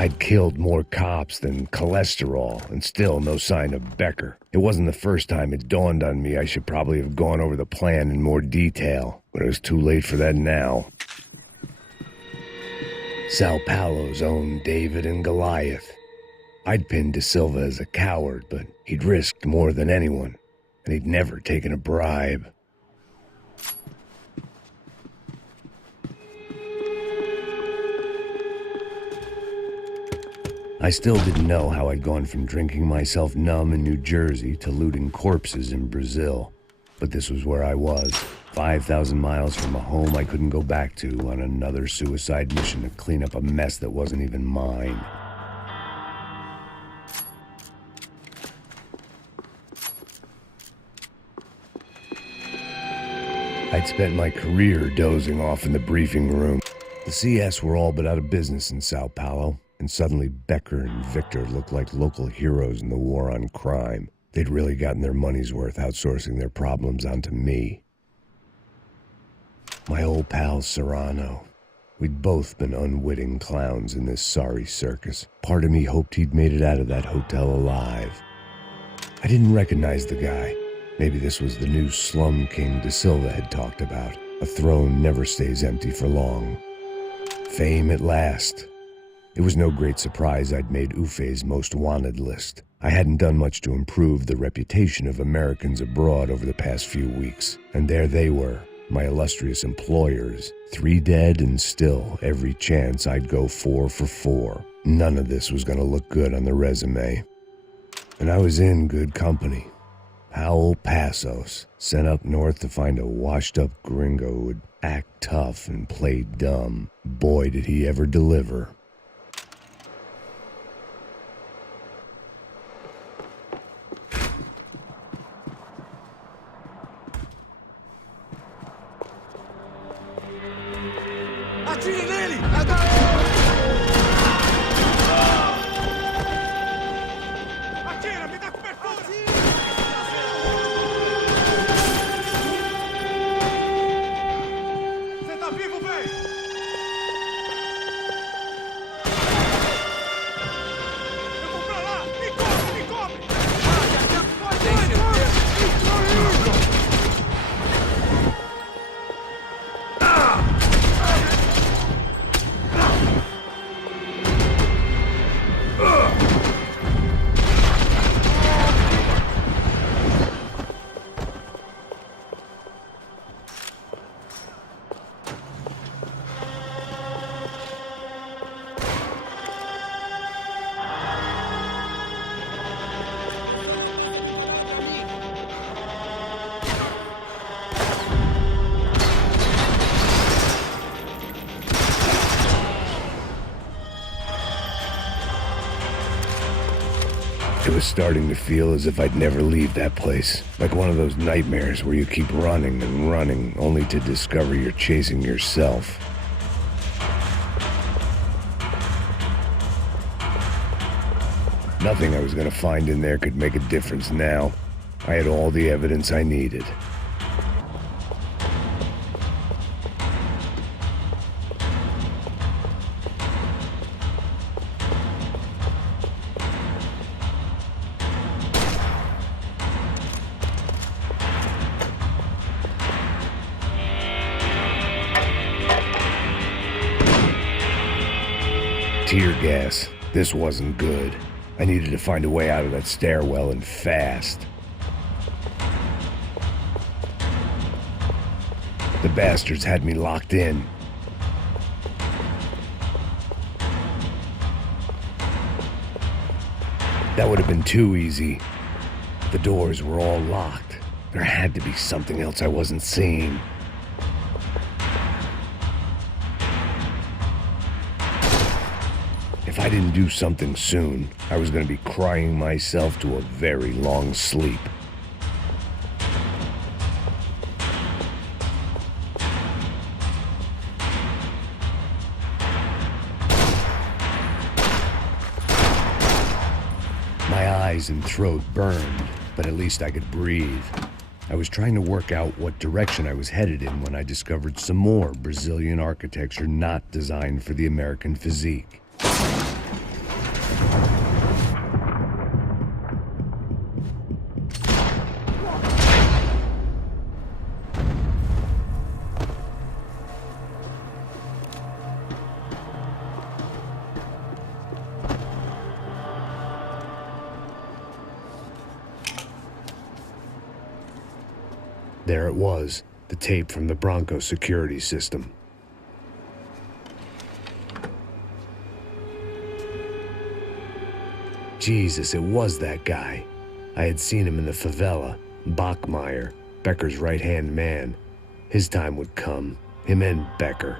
I'd killed more cops than cholesterol, and still no sign of Becker. It wasn't the first time it dawned on me I should probably have gone over the plan in more detail, but it was too late for that now. Sao Paulo's own David and Goliath. I'd pinned De Silva as a coward, but he'd risked more than anyone, and he'd never taken a bribe. I still didn't know how I'd gone from drinking myself numb in New Jersey to looting corpses in Brazil. But this was where I was, 5,000 miles from a home I couldn't go back to, on another suicide mission to clean up a mess that wasn't even mine. I'd spent my career dozing off in the briefing room. The CS were all but out of business in Sao Paulo, and suddenly Becker and Victor looked like local heroes in the war on crime. They'd really gotten their money's worth outsourcing their problems onto me. My old pal Serrano. We'd both been unwitting clowns in this sorry circus. Part of me hoped he'd made it out of that hotel alive. I didn't recognize the guy. Maybe this was the new slum king De Silva had talked about. A throne never stays empty for long. Fame at last. It was no great surprise I'd made Ufe's most wanted list. I hadn't done much to improve the reputation of Americans abroad over the past few weeks, and there they were, my illustrious employers, 3 dead and still every chance I'd go 4 for 4. None of this was going to look good on the resume. And I was in good company. Powell Passos, sent up north to find a washed-up gringo who would act tough and play dumb. Boy, did he ever deliver. It was starting to feel as if I'd never leave that place. Like one of those nightmares where you keep running and running, only to discover you're chasing yourself. Nothing I was going to find in there could make a difference now. I had all the evidence I needed. Tear gas. This wasn't good. I needed to find a way out of that stairwell and fast. The bastards had me locked in. That would have been too easy. The doors were all locked. There had to be something else I wasn't seeing. If I didn't do something soon, I was going to be crying myself to a very long sleep. My eyes and throat burned, but at least I could breathe. I was trying to work out what direction I was headed in when I discovered some more Brazilian architecture not designed for the American physique. There it was, the tape from the Bronco security system. Jesus, it was that guy. I had seen him in the favela, Bachmeyer, Becker's right-hand man. His time would come, him and Becker.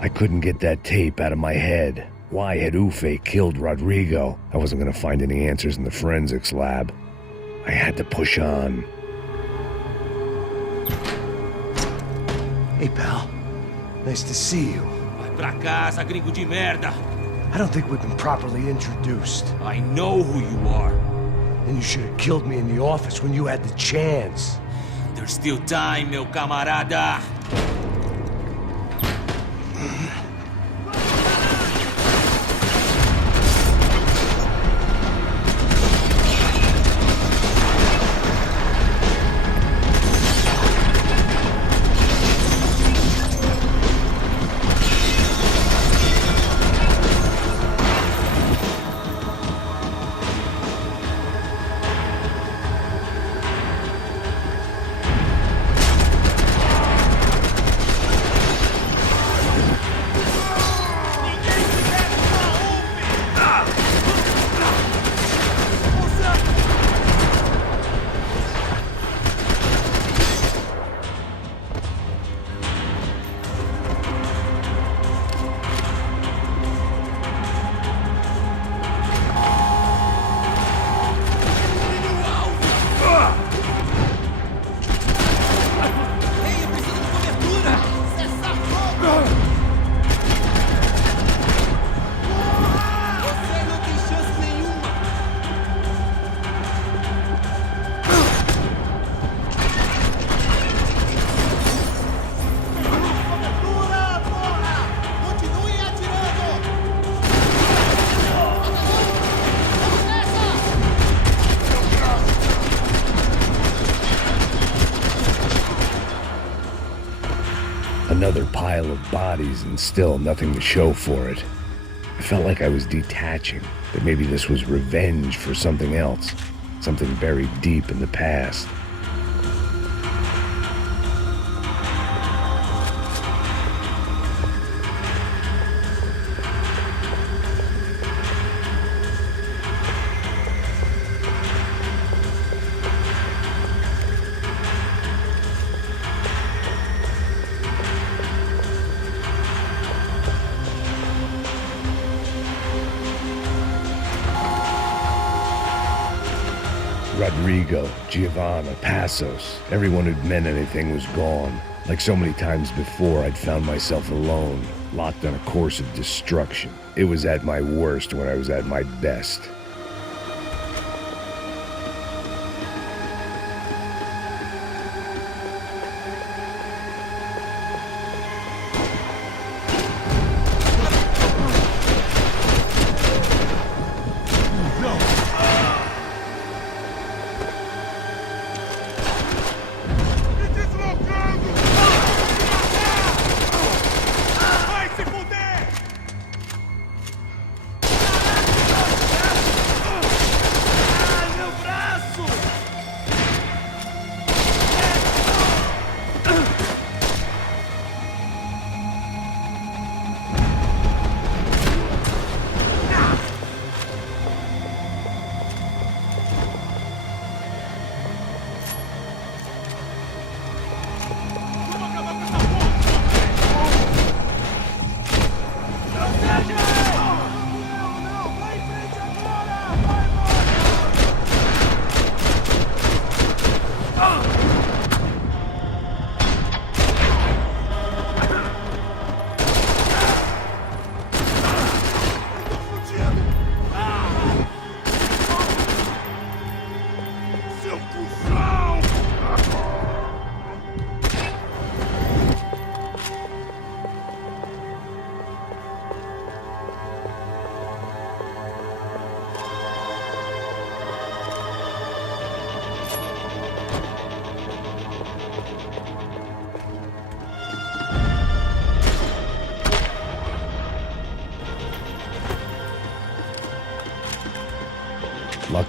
I couldn't get that tape out of my head. Why had Ufe killed Rodrigo? I wasn't going to find any answers in the forensics lab. I had to push on. Hey, pal. Nice to see you. Vai pra casa, gringo de merda. I don't think we've been properly introduced. I know who you are. And you should have killed me in the office when you had the chance. There's still time, meu camarada. Another pile of bodies and still nothing to show for it. I felt like I was detaching, that maybe this was revenge for something else, something buried deep in the past. Rodrigo, Giovanna, Passos, everyone who'd meant anything was gone. Like so many times before, I'd found myself alone, locked on a course of destruction. It was at my worst when I was at my best.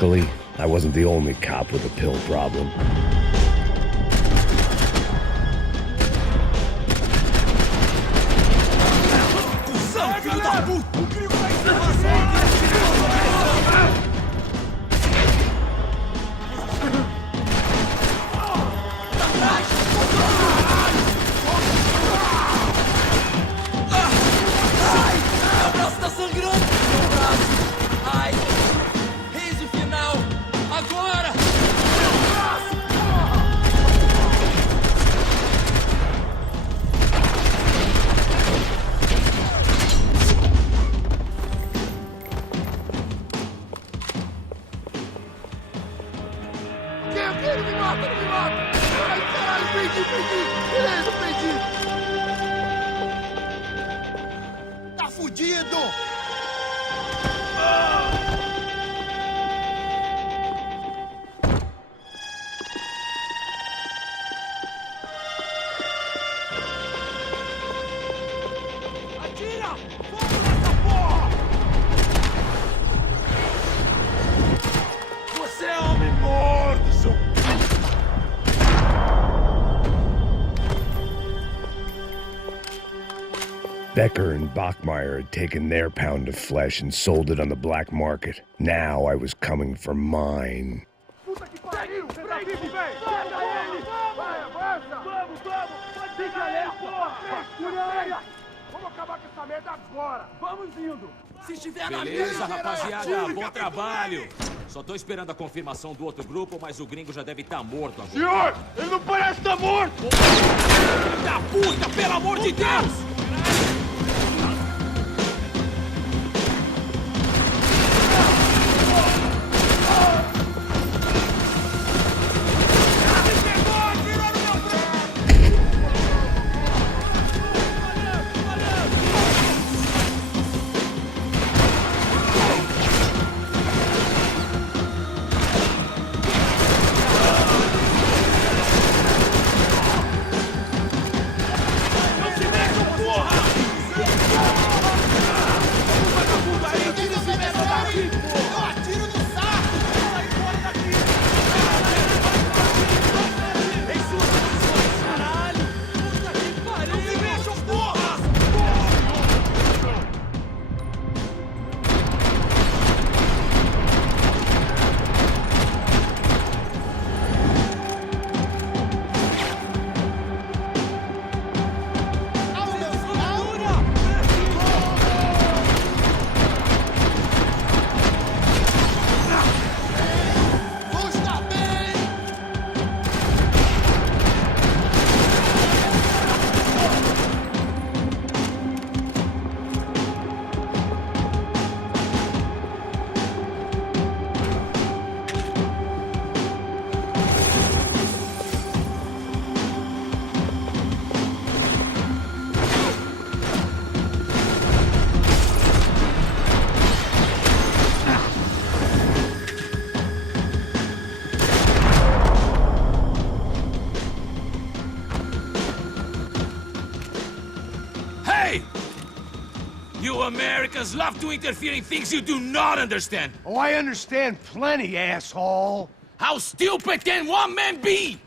Luckily, I wasn't the only cop with a pill problem. Becker and Bachmeyer had taken their pound of flesh and sold it on the black market. Now I was coming for mine. Beleza, rapaziada, bom trabalho. Só tô esperando a confirmação do outro grupo, mas o gringo já deve estar morto agora. Senhor, ele não parece estar morto! Filho da puta, pelo amor de Deus! You Americans love to interfere in things you do not understand. Oh, I understand plenty, asshole. How stupid can one man be?